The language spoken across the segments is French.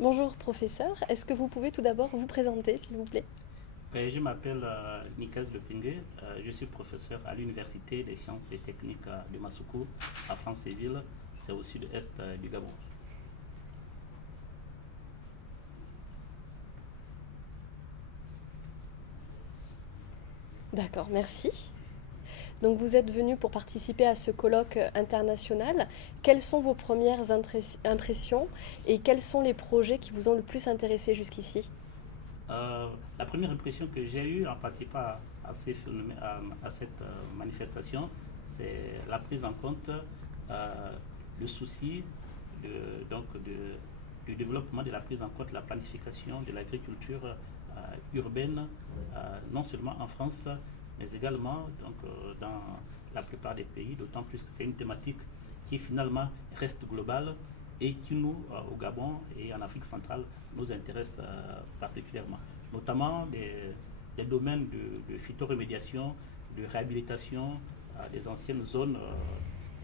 Bonjour professeur, est-ce que vous pouvez tout d'abord vous présenter s'il vous plaît? Je m'appelle Nicolas Lepingue, je suis professeur à l'Université des sciences et techniques de Massoukou, à Franceville, c'est au sud-est du Gabon. D'accord, merci. Donc vous êtes venu pour participer à ce colloque international. Quelles sont vos premières impressions et quels sont les projets qui vous ont le plus intéressé jusqu'ici? Euh, la première impression que j'ai eue en participant à cette manifestation, c'est la prise en compte, euh, le souci donc du développement de la prise en compte de la planification de l'agriculture urbaine, non seulement en France, mais également dans la plupart des pays, d'autant plus que c'est une thématique qui finalement reste globale et qui nous, au Gabon et en Afrique centrale, nous intéresse particulièrement. Notamment des domaines de phytoremédiation, de réhabilitation des anciennes zones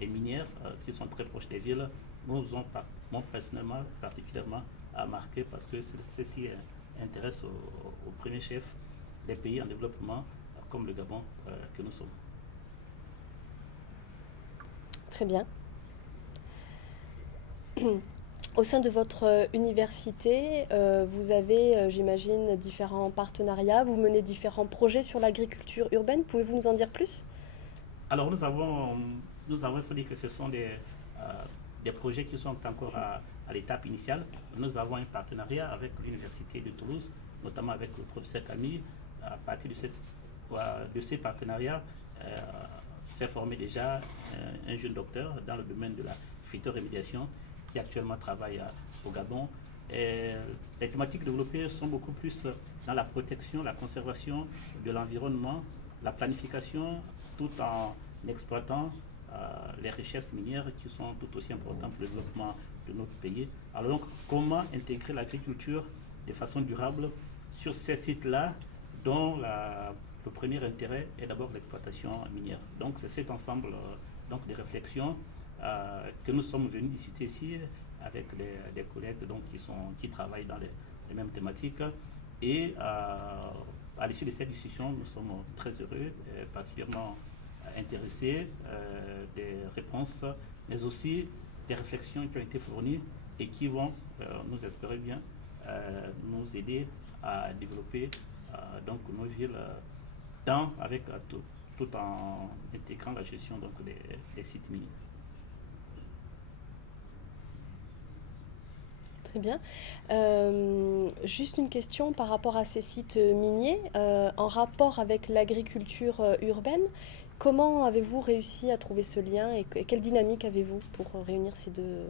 et minières qui sont très proches des villes, nous ont, moi personnellement, particulièrement marqué parce que ceci intéresse au premier chef les pays en développement comme le Gabon que nous sommes. Très bien. Au sein de votre université, vous avez, j'imagine, différents partenariats, vous menez différents projets sur l'agriculture urbaine. Pouvez-vous nous en dire plus? Alors nous avons, il faut dire que ce sont des projets qui sont encore à l'étape initiale. Nous avons un partenariat avec l'Université de Toulouse, notamment avec le professeur Camille. À partir de ces partenariats, s'est formé déjà un jeune docteur dans le domaine de la phytorémédiation qui actuellement travaille au Gabon. Et les thématiques développées sont beaucoup plus dans la protection, la conservation de l'environnement, la planification, tout en exploitant les richesses minières qui sont tout aussi importantes pour le développement de notre pays. Alors donc, comment intégrer l'agriculture de façon durable sur ces sites-là dont le premier intérêt est d'abord l'exploitation minière. Donc c'est cet ensemble donc, de réflexions que nous sommes venus discuter ici avec des collègues donc, qui travaillent dans les mêmes thématiques. Et à l'issue de cette discussion, nous sommes très heureux, particulièrement intéressés des réponses, mais aussi des réflexions qui ont été fournies et qui vont, nous espérons bien, nous aider à développer donc nos villes avec tout en intégrant la gestion donc, des sites miniers. Très bien. Juste une question par rapport à ces sites miniers, en rapport avec l'agriculture urbaine. Comment avez-vous réussi à trouver ce lien et quelle dynamique avez-vous pour réunir ces deux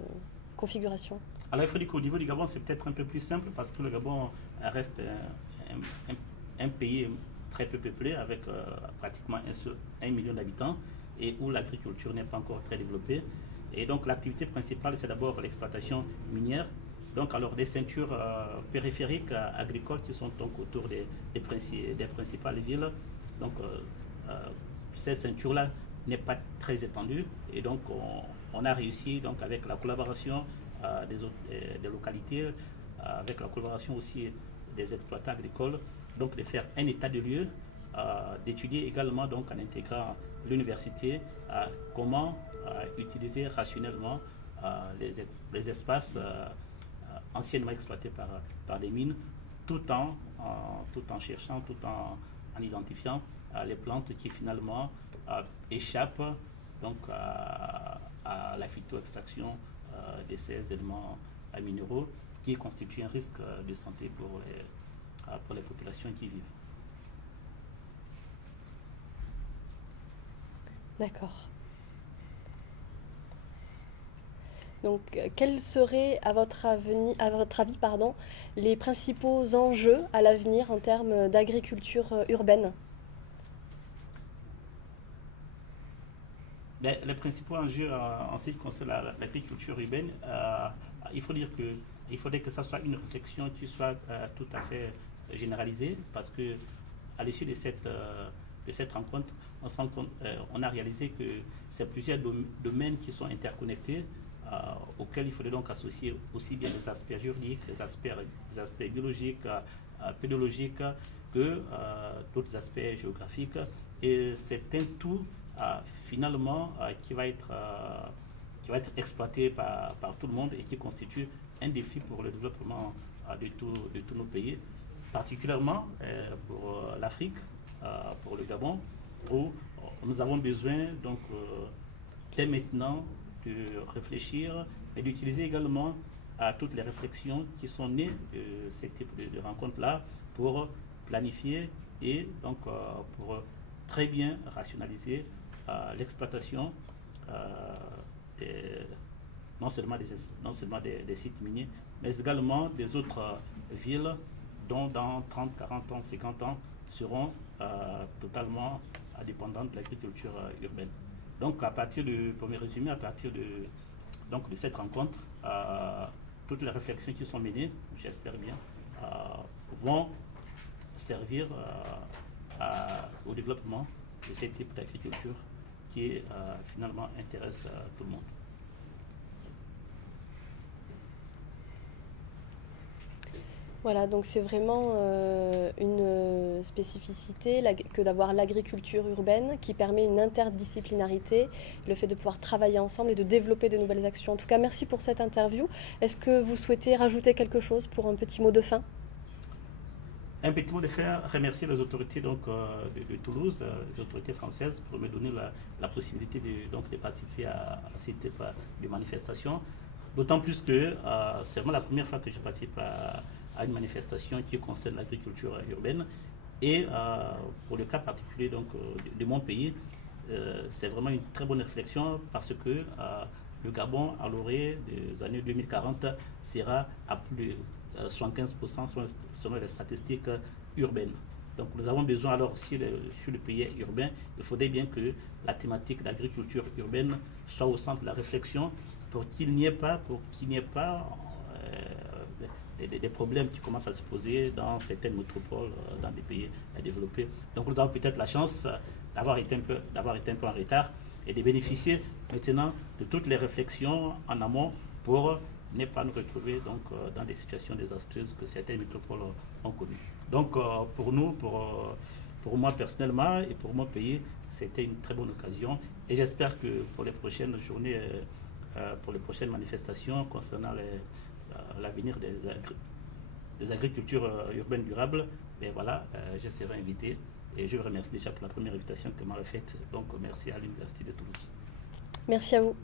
configurations? Alors il faut dire qu'au niveau du Gabon, c'est peut-être un peu plus simple parce que le Gabon reste un pays très peu peuplé avec pratiquement 1 million d'habitants et où l'agriculture n'est pas encore très développée. Et donc l'activité principale, c'est d'abord l'exploitation minière. Donc alors des ceintures périphériques agricoles qui sont donc autour des principales villes. Donc ces ceintures-là n'est pas très étendue et donc on a réussi donc avec la collaboration des localités, avec la collaboration aussi des exploitants agricoles, donc de faire un état de lieu, d'étudier également donc en intégrant l'université comment utiliser rationnellement les espaces anciennement exploités par les mines, tout en cherchant, en identifiant les plantes qui finalement échappent donc à la phytoextraction de ces éléments minéraux qui constituent un risque de santé pour les populations qui y vivent. D'accord. Donc, quels seraient, à votre avis, pardon, les principaux enjeux à l'avenir en termes d'agriculture urbaine? Mais les principaux enjeux en ce qui concerne l'agriculture urbaine, il faut dire que il faudrait que ça soit une réflexion qui soit tout à fait généralisée parce que à l'issue de cette rencontre, on a réalisé que c'est plusieurs domaines qui sont interconnectés auxquels il faudrait donc associer aussi bien les aspects juridiques, les aspects biologiques, pédologiques, que d'autres aspects géographiques. Et c'est un tout finalement qui va être exploité par tout le monde et qui constitue un défi pour le développement de tous nos pays, particulièrement pour l'Afrique, pour le Gabon, où nous avons besoin donc dès maintenant de réfléchir et d'utiliser également toutes les réflexions qui sont nées de ce type de rencontres-là pour planifier et donc pour très bien rationaliser l'exploitation non seulement des sites miniers, mais également des autres villes dont dans 30, 40 ans, 50 ans seront totalement indépendantes de l'agriculture urbaine. Donc pour me résumer, à partir de cette rencontre, toutes les réflexions qui sont menées, j'espère bien, vont servir au développement de ce type d'agriculture qui finalement intéresse tout le monde. Voilà, donc c'est vraiment une spécificité que d'avoir l'agriculture urbaine qui permet une interdisciplinarité, le fait de pouvoir travailler ensemble et de développer de nouvelles actions. En tout cas, merci pour cette interview. Est-ce que vous souhaitez rajouter quelque chose pour un petit mot de fin ? Un petit mot de fin, remercier les autorités donc, de Toulouse, les autorités françaises, pour me donner la possibilité de participer à ce type de manifestation. D'autant plus que c'est vraiment la première fois que je participe à une manifestation qui concerne l'agriculture urbaine. Et pour le cas particulier donc, de mon pays, c'est vraiment une très bonne réflexion parce que le Gabon, à l'orée des années 2040, sera à plus de 75% selon les statistiques urbaines. Donc nous avons besoin alors, si sur le pays est urbain, il faudrait bien que la thématique d'agriculture urbaine soit au centre de la réflexion pour qu'il n'y ait pas, des problèmes qui commencent à se poser dans certaines métropoles, dans des pays développés. Donc nous avons peut-être la chance d'avoir été un peu en retard et de bénéficier maintenant de toutes les réflexions en amont pour ne pas nous retrouver donc, dans des situations désastreuses que certaines métropoles ont connues. Donc pour nous, pour moi personnellement et pour mon pays, c'était une très bonne occasion et j'espère que pour les prochaines journées, pour les prochaines manifestations concernant l'avenir des agricultures urbaines durables, ben voilà, je serai invité et je vous remercie déjà pour la première invitation que m'a faite. Donc merci à l'Université de Toulouse. Merci à vous.